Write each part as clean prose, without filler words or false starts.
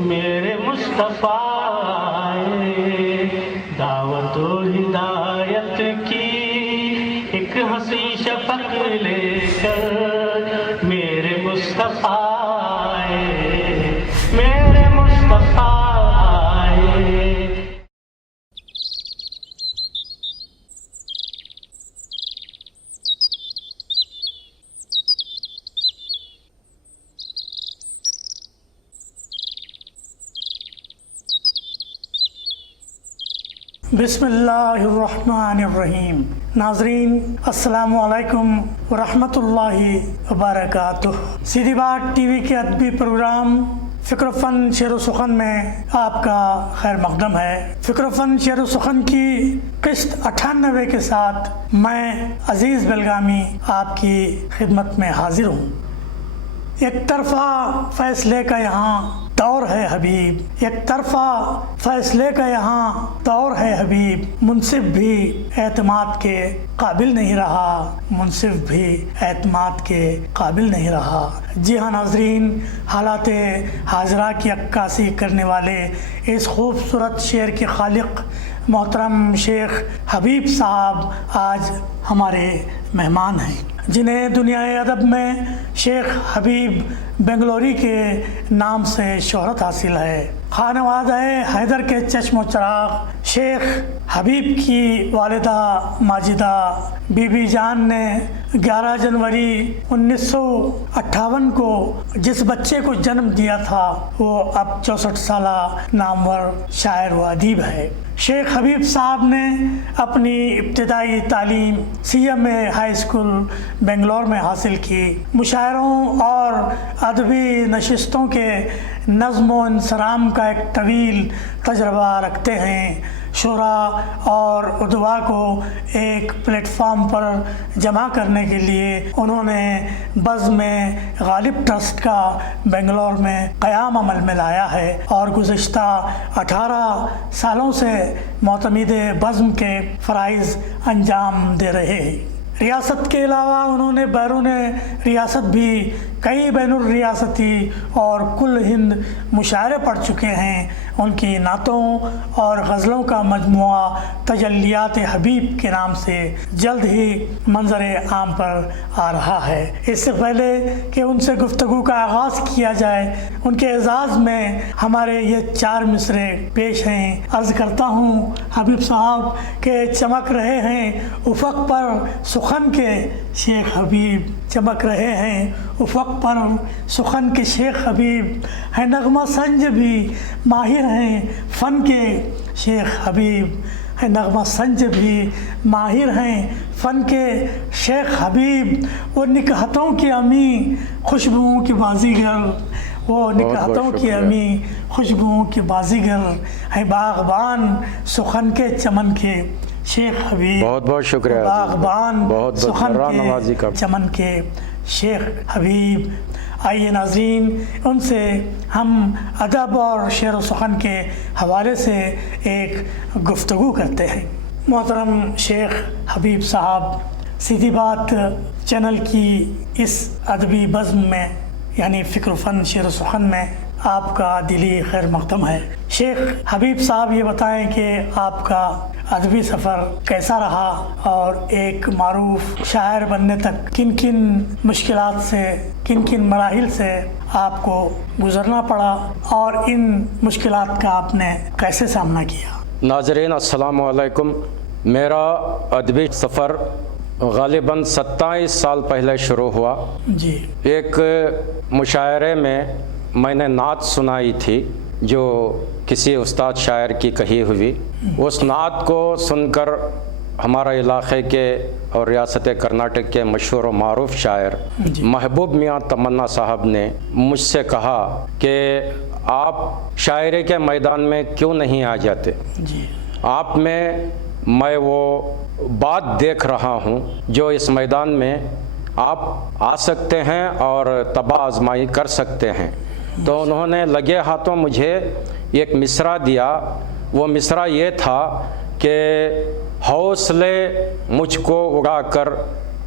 میرے مصطفیٰ دعوت و ہدایت کی ایک ہنسی شفق لے کر میرے مصطفیٰ میرے مصطفیٰ بسم اللہ الرحمن الرحیم۔ ناظرین السلام علیکم ورحمۃ اللہ وبرکاتہ۔ سیدھی بات ٹی وی کے ادبی پروگرام فکر و فن شعر و سخن میں آپ کا خیر مقدم ہے۔ فکر و فن شعر و سخن کی قسط 98 کے ساتھ میں عزیز بلگامی آپ کی خدمت میں حاضر ہوں۔ ایک طرفہ فیصلے کا یہاں دور ہے حبیب، ایک طرفہ فیصلے کا یہاں دور ہے حبیب، منصف بھی اعتماد کے قابل نہیں رہا، منصف بھی اعتماد کے قابل نہیں رہا۔ جی ہاں ناظرین، حالات حاضرہ کی عکاسی کرنے والے اس خوبصورت شعر کے خالق محترم شیخ حبیب صاحب آج ہمارے مہمان ہیں، جنہیں دنیا ادب میں شیخ حبیب بنگلوری کے نام سے شہرت حاصل ہے۔ خانوادہ حیدر کے چشم و چراغ شیخ حبیب کی والدہ ماجدہ بی بی جان نے 11 جنوری 1958 کو جس بچے کو جنم دیا تھا وہ اب 64 سالہ نامور شاعر و ادیب ہے۔ شیخ حبیب صاحب نے اپنی ابتدائی تعلیم C M A high school Bangalore میں حاصل کی۔ مشاعروں اور ادبی نشستوں کے نظم و انصرام کا ایک طویل تجربہ رکھتے ہیں۔ شعراء اور ادبا کو ایک پلیٹ فارم پر جمع کرنے کے لیے انہوں نے بزم غالب ٹرسٹ کا بنگلور میں قیام عمل میں لایا ہے اور گزشتہ 18 سالوں سے معتمد بزم کے فرائض انجام دے رہے ہیں۔ ریاست کے علاوہ انہوں نے بیرون ریاست بھی کئی بین الریاستی اور کل ہند مشاعرے پڑھ چکے ہیں۔ ان کی نعتوں اور غزلوں کا مجموعہ تجلیات حبیب کے نام سے جلد ہی منظر عام پر آ رہا ہے۔ اس سے پہلے کہ ان سے گفتگو کا آغاز کیا جائے، ان کے اعزاز میں ہمارے یہ 4 مصرے پیش ہیں۔ عرض کرتا ہوں حبیب صاحب کہ چمک رہے ہیں افق پر سخن کے شیخ حبیب، چمک رہے ہیں افق پر سخن کے شیخ حبیب، ہے نغمہ سنج بھی ماہر ہیں فن کے شیخ حبیب، ہے نغمہ سنج بھی ماہر ہیں فن کے شیخ حبیب۔ وہ نکہتوں کی امی خوشبوؤں کی بازیگر، وہ نکہتوں کی امی خوشبوؤں کی بازیگر، ہے باغبان سخن کے چمن کے شیخ حبیب۔ بہت بہت شکریہ، باغبان سخن کے چمن کے شیخ حبیب۔ آئیے ناظرین، ان سے ہم ادب اور شعر و سخن کے حوالے سے ایک گفتگو کرتے ہیں۔ محترم شیخ حبیب صاحب، سیدھی بات چینل کی اس ادبی بزم میں یعنی فکر و فن شعر و سخن میں آپ کا دلی خیر مقدم ہے۔ شیخ حبیب صاحب یہ بتائیں کہ آپ کا ادبی سفر کیسا رہا اور ایک معروف شاعر بننے تک کن کن مشکلات سے، کن کن مراحل سے آپ کو گزرنا پڑا اور ان مشکلات کا آپ نے کیسے سامنا کیا؟ ناظرین السلام علیکم۔ میرا ادبی سفر غالباً 27 سال پہلے شروع ہوا۔ جی، ایک مشاعرے میں نے نعت سنائی تھی جو کسی استاد شاعر کی کہی ہوئی۔ اس نعت کو سن کر ہمارے علاقے کے اور ریاست کرناٹک کے مشہور و معروف شاعر محبوب میاں تمنا صاحب نے مجھ سے کہا کہ آپ شاعری کے میدان میں کیوں نہیں آ جاتے؟ آپ میں وہ بات دیکھ رہا ہوں جو اس میدان میں آپ آ سکتے ہیں اور تباہ آزمائی کر سکتے ہیں۔ تو انہوں نے لگے ہاتھوں مجھے ایک مصرع دیا۔ وہ مصرع یہ تھا کہ حوصلے مجھ کو اڑا کر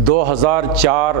2004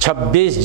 26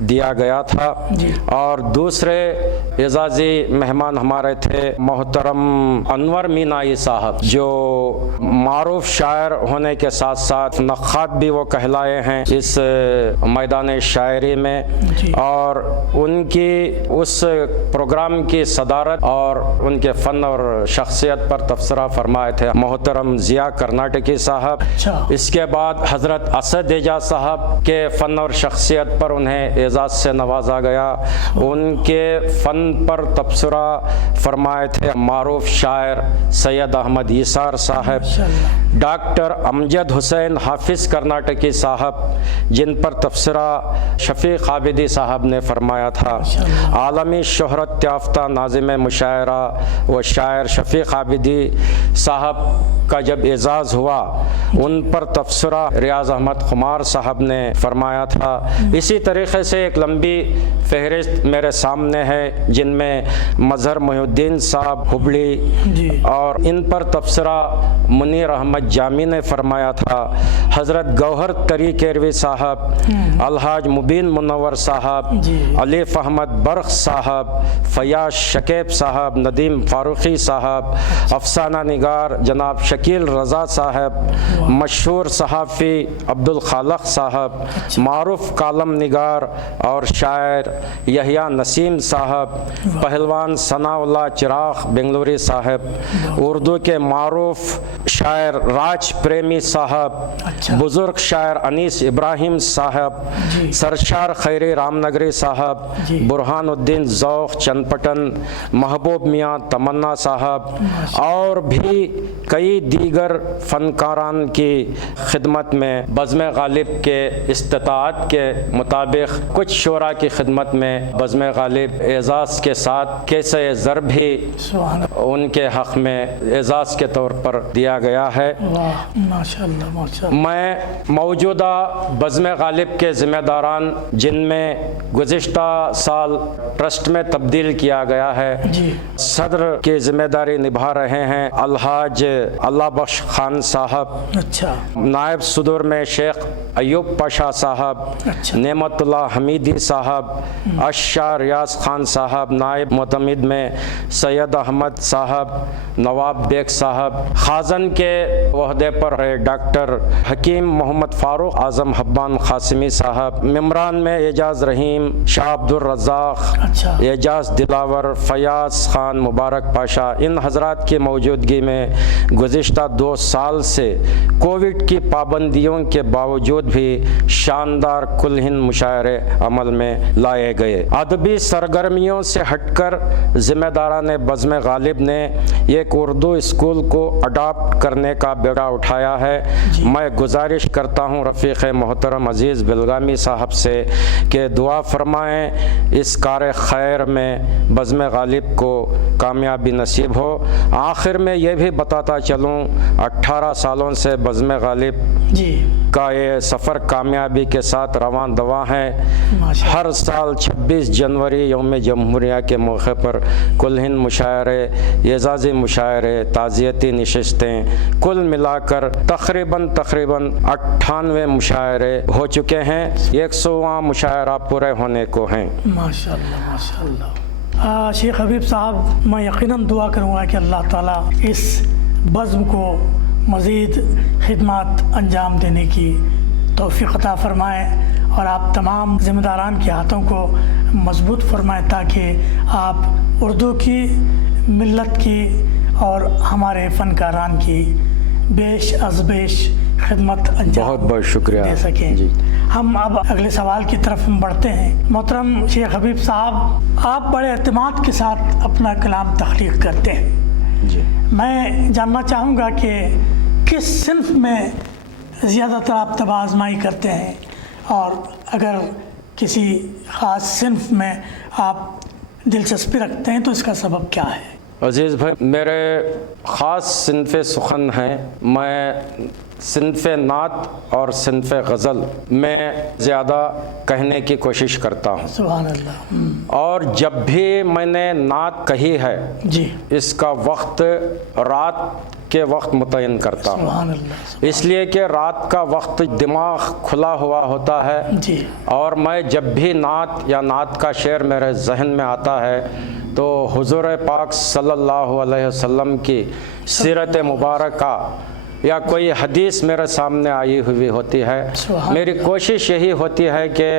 دیا گیا تھا. اور دوسرے اعزازی مہمان ہمارے تھے محترم انور مینائی صاحب، جو معروف شاعر ہونے کے ساتھ ساتھ نقاد بھی وہ کہلائے ہیں اس میدان شاعری میں. اور ان کی اس پروگرام کی صدارت اور ان کے فن اور شخصیت پر تبصرہ فرمائے تھے محترم ضیاء کرناٹکی صاحب. اس کے بعد حضرت اسد اعجاز صاحب کے فن اور شخصیت پر انہیں اعزاز سے نوازا گیا. ان کے فن پر تبصرہ فرمائے تھے معروف شاعر سید احمد ایسار صاحب. ڈاکٹر امجد حسین حافظ کرناٹکی صاحب، جن پر تبصرہ شفیق عابدی صاحب نے فرمایا تھا. عالمی شہرت یافتہ ناظم مشاعرہ و شاعر شفیق عابدی صاحب کا جب اعزاز ہوا، ان پر تبصرہ ریاض احمد خمار صاحب نے فرمایا تھا. اسی طریقے سے ایک لمبی فہرست میرے سامنے ہے جن میں مظہر محی الدین صاحب ہبلی، اور ان پر تبصرہ منیر احمد جامی نے فرمایا تھا. حضرت گوہر تری کیروی صاحب، الحاج مبین منور صاحب، علیف احمد برخ صاحب، فیاض شکیب صاحب، ندیم فاروقی صاحب، افسانہ نگار جناب شکیل رضا صاحب، مشہور صحافی عبدالخالق صاحب، معروف کالم نگار اور شاعر یحییٰ نسیم صاحب، پہلوان ثناء اللہ چراغ بنگلوری صاحب، اردو کے معروف شاعر راج پریمی صاحب، بزرگ شاعر انیس ابراہیم صاحب، سرشار خیری رام نگری صاحب، برہان الدین ذوق چنپٹن، محبوب میاں تمنا صاحب، اور بھی کئی دیگر فنکاران کی خدمت میں بزم غالب کے استطاعت کے مطابق کچھ شعراء کی خدمت میں بزم غالب اعزاز کے ساتھ کیسے زر بھی ان کے حق میں اعزاز کے طور پر دیا گیا ہے. میں موجودہ بزم غالب کے ذمہ داران جن میں گزشتہ سال ٹرسٹ میں تبدیل کیا گیا ہے، صدر کی ذمہ داری نبھا رہے ہیں الحاج اللہ بخش خان صاحب، نائب صدور میں شیخ ایوب پاشا صاحب، نعمت اللہ حمیدی صاحب، اشا ریاض خان صاحب، نائب معتمد میں سید احمد صاحب، نواب بیگ صاحب. خازن کے عہدے پر ڈاکٹر حکیم محمد فاروق اعظم حبان قاسمی صاحب. ممبران میں اعجاز رحیم، شاہ عبد الرزاق، اعجاز دلاور، فیاض خان، مبارک پاشا. ان حضرات کی موجودگی میں گزشتہ 2 سال سے کووڈ کی پابندیوں کے باوجود بھی شاندار کل ہند مشاعرے عمل میں لائے گئے. ادبی سرگرمیوں سے ہٹ کر ذمہ داران بزم غالب نے ایک اردو اسکول کو اڈاپٹ کرنے کا بیڑا اٹھایا ہے. میں گزارش کرتا ہوں رفیق محترم عزیز بلگامی صاحب سے کہ دعا فرمائیں اس کار خیر میں بزم غالب کو کامیابی نصیب ہو. آخر میں یہ بھی بتاتا چلوں 18 سالوں سے بزم غالب کا یہ سفر کامیابی کے ساتھ رواں دواں ہے. ہر سال 26 جنوری یوم جمہوریہ کے موقع پر کل ہند مشاعرے، اعزازی مشاعرے، تعزیتی نشستیں کل ملا کر تقریباً 98 مشاعرے ہو چکے ہیں. 100واں مشاعرہ پورے ہونے کو ہیں. ماشاءاللہ ماشاءاللہ. شیخ حبیب صاحب، میں یقیناً دعا کروں گا کہ اللہ تعالیٰ اس بزم کو مزید خدمات انجام دینے کی توفیق عطا فرمائے اور آپ تمام ذمہ داران کے ہاتھوں کو مضبوط فرمائے تاکہ آپ اردو کی، ملت کی اور ہمارے فنکاران کی بیش از بیش خدمت انجام بہت شکریہ دے سکیں. ہم اب اگلے سوال کی طرف بڑھتے ہیں. محترم شیخ حبیب صاحب، آپ بڑے اعتماد کے ساتھ اپنا کلام تخلیق کرتے ہیں. میں جاننا چاہوں گا کہ کس صنف میں زیادہ تر آپ طب آزمائی کرتے ہیں، اور اگر کسی خاص صنف میں آپ دلچسپی رکھتے ہیں تو اس کا سبب کیا ہے؟ عزیز بھائی، میرے خاص صنف سخن ہیں. میں صنف نعت اور صنف غزل میں زیادہ کہنے کی کوشش کرتا ہوں. سبحان اللہ. اور جب بھی میں نے نعت کہی ہے جی، اس کا وقت رات کے وقت متعین کرتا ہوں، سبحان اللہ، اس لیے کہ رات کا وقت دماغ کھلا ہوا ہوتا ہے، جی اور میں جب بھی نعت یا نعت کا شعر میرے ذہن میں آتا ہے تو حضور پاک صلی اللہ علیہ وسلم کی سیرت مبارکہ یا کوئی حدیث میرے سامنے آئی ہوئی ہوتی ہے۔ سبحان میری کوشش یہی ہوتی ہے کہ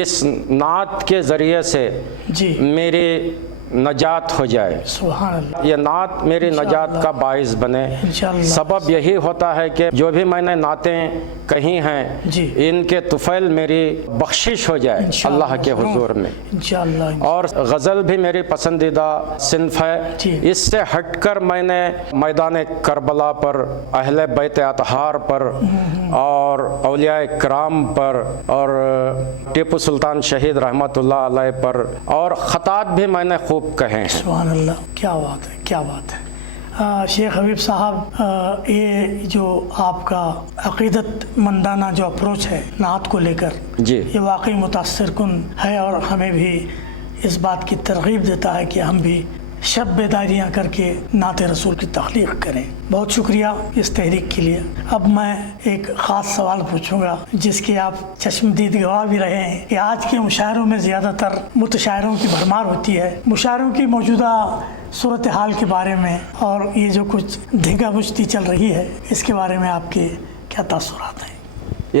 اس نعت کے ذریعے سے جی میری نجات ہو جائے، سبحان اللہ، یہ نعت میری نجات کا باعث بنے۔ انشاءاللہ۔ سبب یہی ہوتا ہے کہ جو بھی میں نے نعتیں کہی ہیں جی ان کے طفیل میری بخشش ہو جائے انشاءاللہ، اللہ کے حضور میں۔ انشاءاللہ، اور غزل بھی میری پسندیدہ صنف ہے، جی۔ اس سے ہٹ کر میں نے میدان کربلا پر، اہل بیت اطہار پر اور اولیاء کرام پر اور ٹیپو سلطان شہید رحمۃ اللہ علیہ پر اور خطات بھی میں نے خوب کہے ہیں۔ سبحان اللہ، کیا بات ہے، کیا بات ہے۔ شیخ حبیب صاحب، یہ جو آپ کا عقیدت مندانہ جو اپروچ ہے نعت کو لے کر، جی یہ واقعی متاثر کن ہے اور ہمیں بھی اس بات کی ترغیب دیتا ہے کہ ہم بھی شب بیداریاں کر کے نعت رسول کی تخلیق کریں۔ بہت شکریہ اس تحریک کے لیے۔ اب میں ایک خاص سوال پوچھوں گا جس کے آپ چشمدید گواہ بھی رہے ہیں کہ آج کے مشاعروں میں زیادہ تر متشاعروں کی بھرمار ہوتی ہے۔ مشاعروں کی موجودہ صورتحال کے بارے میں اور یہ جو کچھ دھگا بجتی چل رہی ہے اس کے بارے میں آپ کے کیا تاثرات ہیں؟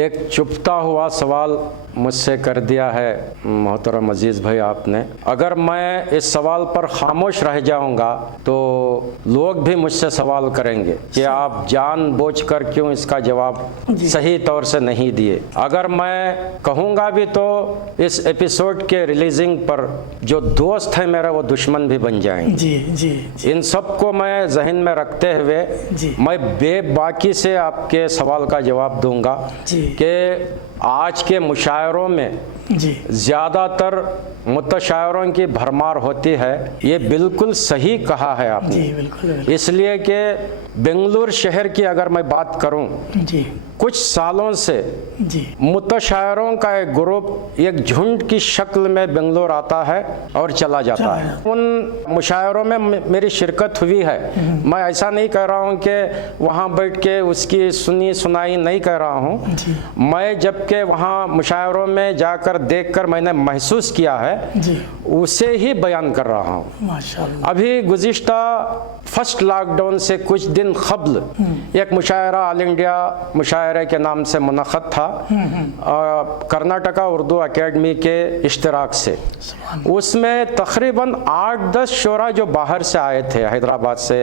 ایک چپتا ہوا سوال مجھ سے کر دیا ہے محترم عزیز بھائی آپ نے۔ اگر میں اس سوال پر خاموش رہ جاؤں گا تو لوگ بھی مجھ سے سوال کریں گے کہ آپ جان بوجھ کر کیوں اس کا جواب صحیح طور سے نہیں دیے۔ اگر میں کہوں گا بھی تو اس ایپیسوڈ کے ریلیزنگ پر جو دوست ہیں میرے وہ دشمن بھی بن جائیں گے۔ جی جی ان سب کو میں ذہن میں رکھتے ہوئے جی میں بے باکی سے آپ کے سوال کا جواب دوں گا جی کہ آج کے مشاعروں میں جی زیادہ تر متشاعروں کی بھرمار ہوتی ہے۔ یہ بالکل صحیح کہا ہے آپ نے، جی بالکل اس لیے کہ بنگلور شہر کی اگر میں بات کروں، جی کچھ سالوں سے جی متشاعروں کا ایک گروپ ایک جھنڈ کی شکل میں بنگلور آتا ہے اور چلا جاتا ہے۔ ان مشاعروں میں میری شرکت ہوئی ہے، میں ایسا نہیں کہہ رہا ہوں کہ وہاں بیٹھ کے اس کی سنی سنائی نہیں کہہ رہا ہوں، جی میں جب کہ وہاں مشاعروں میں جا کر دیکھ کر میں نے محسوس کیا ہے جی اسے ہی بیان کر رہا ہوں۔ ماشاء اللہ، ابھی گزشتہ فرسٹ لاک ڈاؤن سے کچھ دن قبل ایک مشاعرہ آل انڈیا مشاعرے کے نام سے منعقد تھا کرناٹکا اردو اکیڈمی کے اشتراک سے۔ اس میں تقریباً 8-10 شعراء جو باہر سے آئے تھے، حیدرآباد سے،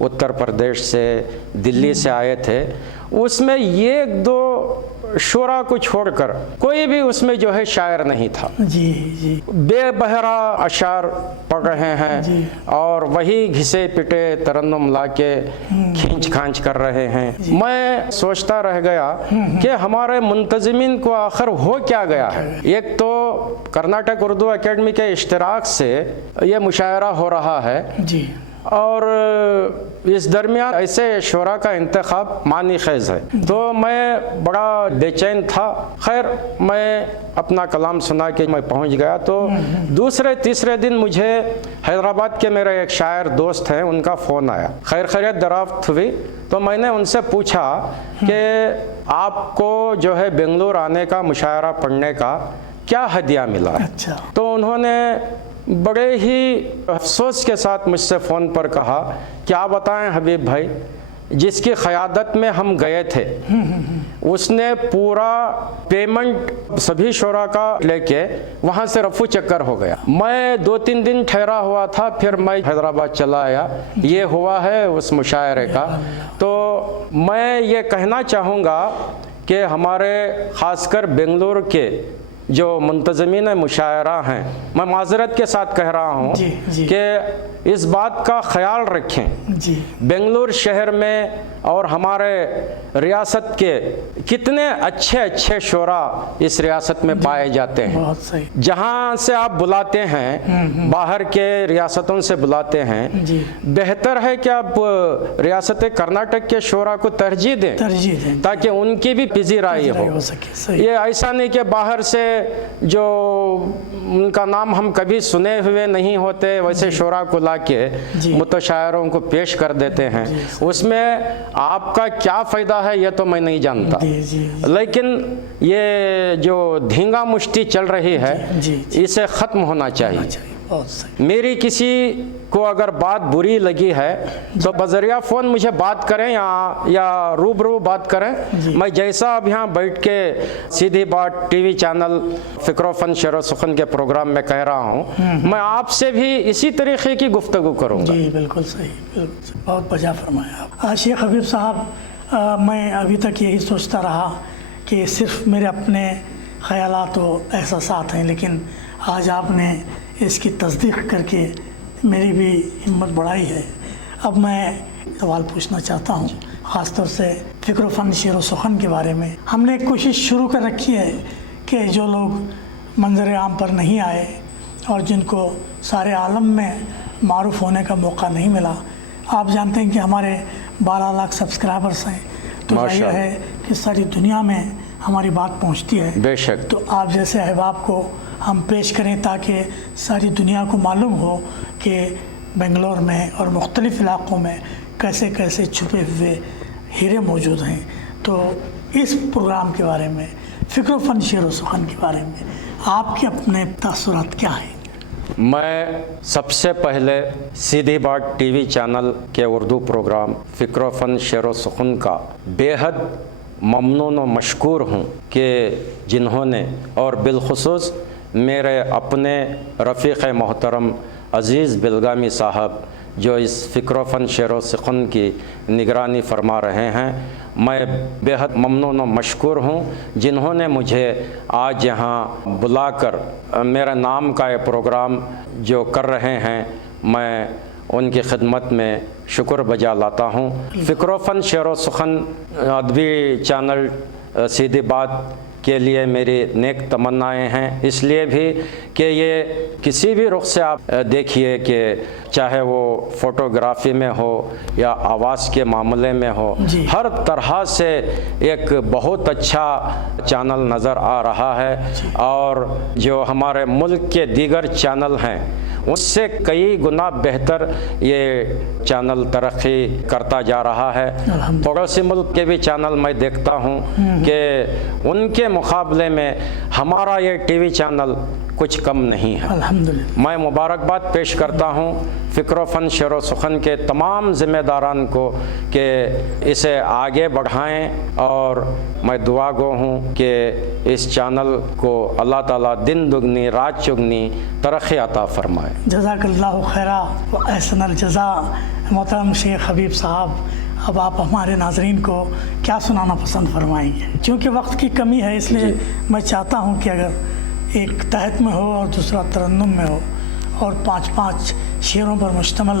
اتر پردیش سے، دلی سے آئے تھے، اس میں ایک دو شعراء کو چھوڑ کر کوئی بھی اس میں جو ہے شاعر نہیں تھا۔ جی جی بے بہرا اشعار پڑھ رہے ہیں جی اور وہی گھسے پٹے ترنم لا کے کھینچ کھانچ کر رہے ہیں۔ میں سوچتا رہ گیا کہ ہمارے منتظمین کو آخر ہو کیا گیا ہے۔ ایک تو کرناٹک اردو اکیڈمی کے اشتراک سے یہ مشاعرہ ہو رہا ہے جی اور اس درمیان ایسے شعراء کا انتخاب معنی خیز ہے، تو میں بڑا بے چین تھا۔ خیر میں اپنا کلام سنا کے میں پہنچ گیا، تو دوسرے تیسرے دن مجھے حیدرآباد کے میرے ایک شاعر دوست ہیں، ان کا فون آیا، خیر خیریت دریافت ہوئی، تو میں نے ان سے پوچھا کہ آپ کو جو ہے بنگلور آنے کا، مشاعرہ پڑھنے کا کیا ہدیہ ملا ہے؟ اچھا، تو انہوں نے بڑے ہی افسوس کے ساتھ مجھ سے فون پر کہا کیا بتائیں حبیب بھائی، جس کی قیادت میں ہم گئے تھے اس نے پورا پیمنٹ سبھی شعراء کا لے کے وہاں سے رفو چکر ہو گیا۔ میں 2-3 دن ٹھہرا ہوا تھا، پھر میں حیدرآباد چلا آیا۔ یہ ہوا ہے اس مشاعرے کا۔ تو میں یہ کہنا چاہوں گا کہ ہمارے خاص کر بنگلور کے جو منتظمین مشاعرہ ہیں، میں معذرت کے ساتھ کہہ رہا ہوں جی جی کہ اس بات کا خیال رکھیں، جی بنگلور شہر میں اور ہمارے ریاست کے کتنے اچھے اچھے شعراء اس ریاست میں پائے جاتے ہیں۔ بہت صحیح، جہاں سے آپ بلاتے ہیں، باہر کے ریاستوں سے بلاتے ہیں، جی بہتر ہے کہ آپ ریاست کرناٹک کے شعراء کو ترجیح دیں ترجیح دیں تاکہ ان کی بھی پذیرائی ہو ہو۔ سکے۔ صحیح، یہ ایسا نہیں کہ باہر سے جو ان کا نام ہم کبھی سنے ہوئے نہیں ہوتے ویسے شعراء کو لا کے متشاعروں کو پیش کر دیتے ہیں، اس میں آپ کا کیا فائدہ ہے یہ تو میں نہیں جانتا، لیکن یہ جو دھینگا مشتی چل رہی ہے اسے ختم ہونا چاہیے۔ میری کسی کو اگر بات بری لگی ہے تو بذریعہ فون مجھے بات کریں یا روبرو بات کریں، میں جیسا اب یہاں بیٹھ کے سیدھی بات ٹی وی چینل فکر و فن شعر و سخن کے پروگرام میں کہہ رہا ہوں، میں آپ سے بھی اسی طریقے کی گفتگو کروں گا۔ جی بالکل صحیح، بالکل بہت بجا فرمایا آپ۔ شیخ حبیب صاحب، میں ابھی تک یہی سوچتا رہا کہ صرف میرے اپنے خیالات و احساسات ہیں، لیکن آج آپ نے اس کی تصدیق کر کے میری بھی ہمت بڑھائی ہے۔ اب میں سوال پوچھنا چاہتا ہوں، خاص طور سے فکر و فن شعر و سخن کے بارے میں۔ ہم نے ایک کوشش شروع کر رکھی ہے کہ جو لوگ منظر عام پر نہیں آئے اور جن کو سارے عالم میں معروف ہونے کا موقع نہیں ملا، آپ جانتے ہیں کہ ہمارے 12 لاکھ سبسکرائبرس ہیں، تو ظاہر ہے کہ ساری دنیا میں ہماری بات پہنچتی ہے۔ بے شک۔ تو آپ جیسے احباب کو ہم پیش کریں تاکہ ساری دنیا کو معلوم ہو کہ بنگلور میں اور مختلف علاقوں میں کیسے کیسے چھپے ہوئے ہیرے موجود ہیں۔ تو اس پروگرام کے بارے میں، فکر و فن شعر و سخن کے بارے میں آپ کے اپنے تاثرات کیا ہیں؟ میں سب سے پہلے سیدھی بات ٹی وی چینل کے اردو پروگرام فکر و فن شعر و سخن کا بے حد ممنون و مشکور ہوں کہ جنہوں نے، اور بالخصوص میرے اپنے رفیق محترم عزیز بلگامی صاحب جو اس فکر و فن شعر و سخن کی نگرانی فرما رہے ہیں، میں بے حد ممنون و مشکور ہوں جنہوں نے مجھے آج یہاں بلا کر میرے نام کا یہ پروگرام جو کر رہے ہیں، میں ان کی خدمت میں شکر بجا لاتا ہوں۔ فکر و فن شعر و سخن ادبی چینل سیدھی بات کے لیے میری نیک تمنائیں ہیں، اس لیے بھی کہ یہ کسی بھی رخ سے آپ دیکھیے کہ چاہے وہ فوٹوگرافی میں ہو یا آواز کے معاملے میں ہو، ہر طرح سے ایک بہت اچھا چینل نظر آ رہا ہے، اور جو ہمارے ملک کے دیگر چینل ہیں اس سے کئی گنا بہتر یہ چینل ترقی کرتا جا رہا ہے۔ پڑوسی ملک کے بھی چینل میں دیکھتا ہوں کہ ان کے مقابلے میں ہمارا یہ ٹی وی چینل کچھ کم نہیں ہے۔ الحمدللہ۔ میں مبارکباد پیش کرتا ہوں فکر و فن شعر و سخن کے تمام ذمہ داران کو کہ اسے آگے بڑھائیں، اور میں دعا گو ہوں کہ اس چینل کو اللہ تعالیٰ دن دگنی رات چگنی ترقی عطا فرمائے۔ جزاک اللہ خیرہ و احسن الجزا محترم شیخ حبیب صاحب۔ اب آپ ہمارے ناظرین کو کیا سنانا پسند فرمائیں گے؟ چونکہ وقت کی کمی ہے اس لیے میں چاہتا ہوں کہ اگر ایک تحت میں ہو اور دوسرا ترنم میں ہو اور 5 شعروں پر مشتمل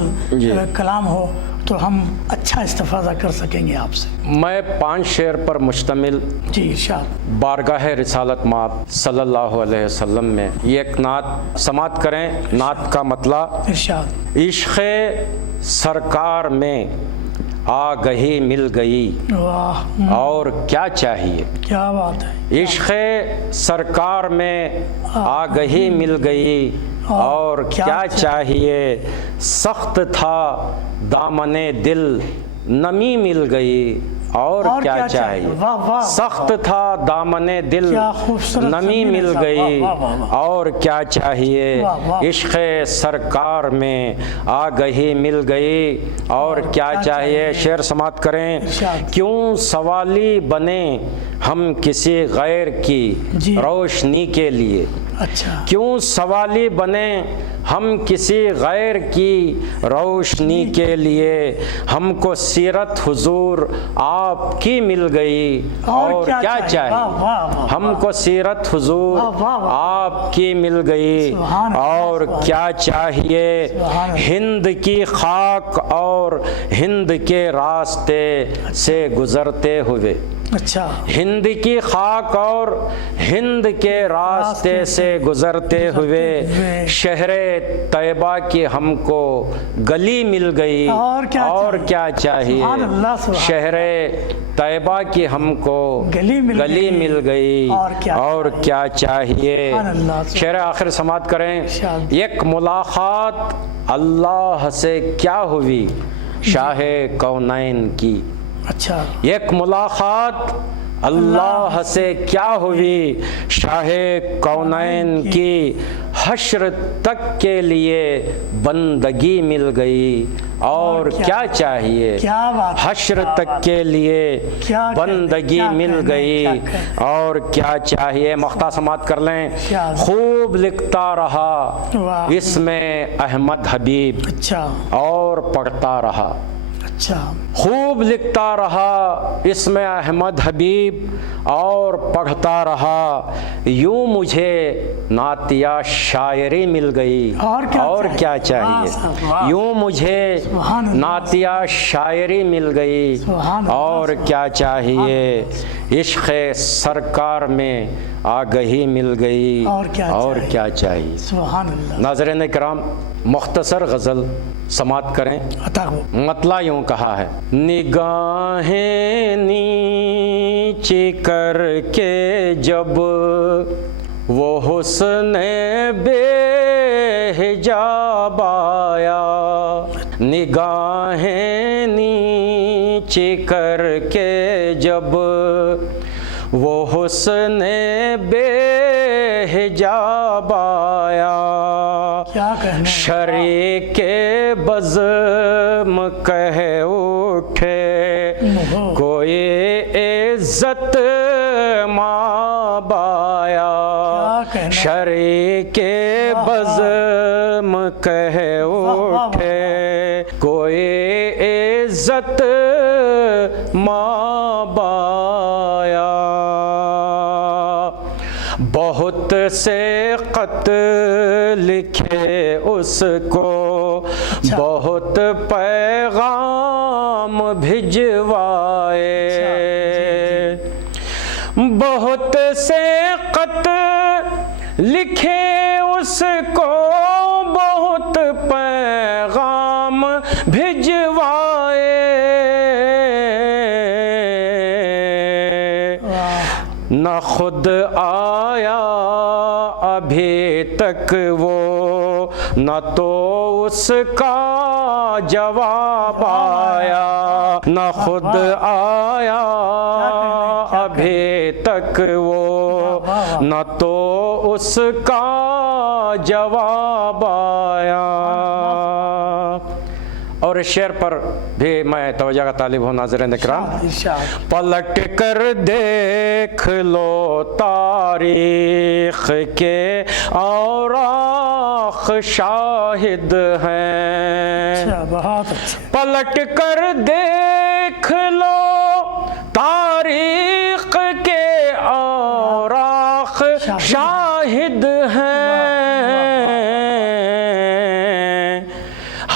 کلام ہو تو ہم اچھا استفادہ کر سکیں گے آپ سے۔ میں 5 شعر پر مشتمل جی ارشاد۔ بارگاہ رسالت مآب صلی اللہ علیہ وسلم میں یہ ایک نعت سماعت کریں۔ نعت کا مطلب: ارشاد۔ عشق سرکار میں آگہی مل گئی واہ، اور کیا چاہیے۔ کیا بات ہے۔ عشق سرکار میں آگہی مل گئی اور کیا چاہیے، سخت تھا دامن دل نمی مل گئی اور کیا چاہیے، سخت تھا دامن دل نمی مل گئی اور کیا چاہیے، عشق سرکار میں آگہی مل گئی اور کیا چاہیے۔ شعر سماعت کریں۔ کیوں سوالی بنے ہم کسی غیر کی روشنی کے لیے، کیوں سوالی بنے ہم کسی غیر کی روشنی کے لیے، ہم کو سیرت حضور آپ کی مل گئی اور کیا چاہیے، ہم کو سیرت حضور آپ کی مل گئی اور کیا چاہیے، ہند کی خاک اور ہند کے راستے سے گزرتے ہوئے، ہند کی خاک اور ہند کے راستے سے گزرتے ہوئے شہر طیبہ کی ہم کو گلی مل گئی، اور کیا چاہیے؟ سبحان اللہ، سبحان شہر طیبہ کی ہم کو گلی مل گئی، اور کیا چاہیے؟ سبحان اللہ، شعر آخر سماعت کریں۔ ایک ملاقات اللہ سے کیا ہوئی شاہ کونین کی، اچھا، ایک ملاقات اللہ سے کیا ہوئی شاہ کونین کی، حشر تک کے لیے بندگی مل گئی، اور کیا چاہیے؟ کیا بات، حشر تک کے لیے بندگی مل گئی، اور کیا چاہیے؟ مقطع سماعت کر لیں۔ خوب لکھتا رہا اس میں احمد حبیب، اچھا، اور پڑھتا رہا، اچھا، خوب لکھتا رہا اس میں احمد حبیب، اور پڑھتا رہا، یوں مجھے نعتیہ شاعری مل گئی، اور کیا چاہیے؟ یوں مجھے نعتیہ شاعری مل گئی، اور کیا چاہیے؟ عشق سرکار میں آگہی مل گئی، اور کیا چاہیے؟ سبحان اللہ۔ ناظرین کرام، مختصر غزل سماعت کریں۔ مطلع یوں کہا ہے: نگاہیں نیچی کر کے جب وہ حسن بے حجاب آیا، نگاہیں نیچی کر کے جب وہ حسن بے حجاب آیا، شریک بزم کہہ اٹھے کوئی عزت مآب آیا، شریک بزم کہہ اٹھے کوئی عزت مآب آیا، بہت سے خط لکھے اس کو، بہت پیغام بھجوائے، بہت سے خط لکھے اس کو، بہت پیغام بھجوائے، نہ خود آیا ابھی تک وہ، نہ تو اس کا جواب آیا، نہ خود آیا ابھی تک وہ، نہ تو اس کا جواب آیا۔ اور اس شعر پر بھی میں توجہ کا طالب ہوں ناظرین اکرام۔ پلٹ کر دیکھ لو تاریخ کے اوراق شاہد ہیں، پلٹ کر دیکھ لو تاریخ کے اوراق شاہد ہیں،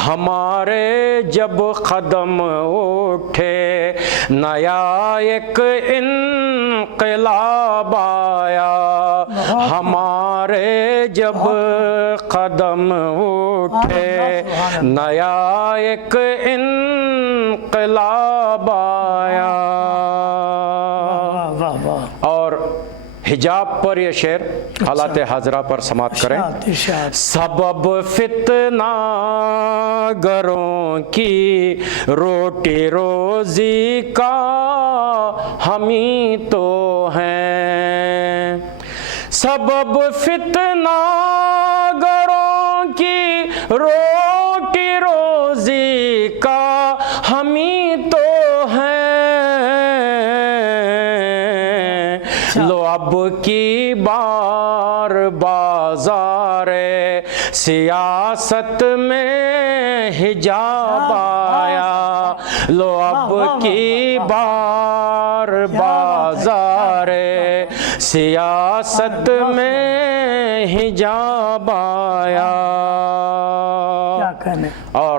ہمارے جب قدم اٹھے نیا ایک انقلاب آیا، ہمارے جب قدم اٹھے نیا ایک انقلاب آیا۔ اور حجاب پر یہ شعر حالات حاضرہ پر سماعت کریں۔ سبب فتنہ گروں کی روٹی روزی کا ہم ہی تو ہیں، سبب فتنہ گروں کی روٹی روزی کا ہم ہی تو ہیں، لو اب کی بار بازار سیاست میں حجاب آیا، لو اب کی بار بازار سیاست میں حجاب آیا۔ اور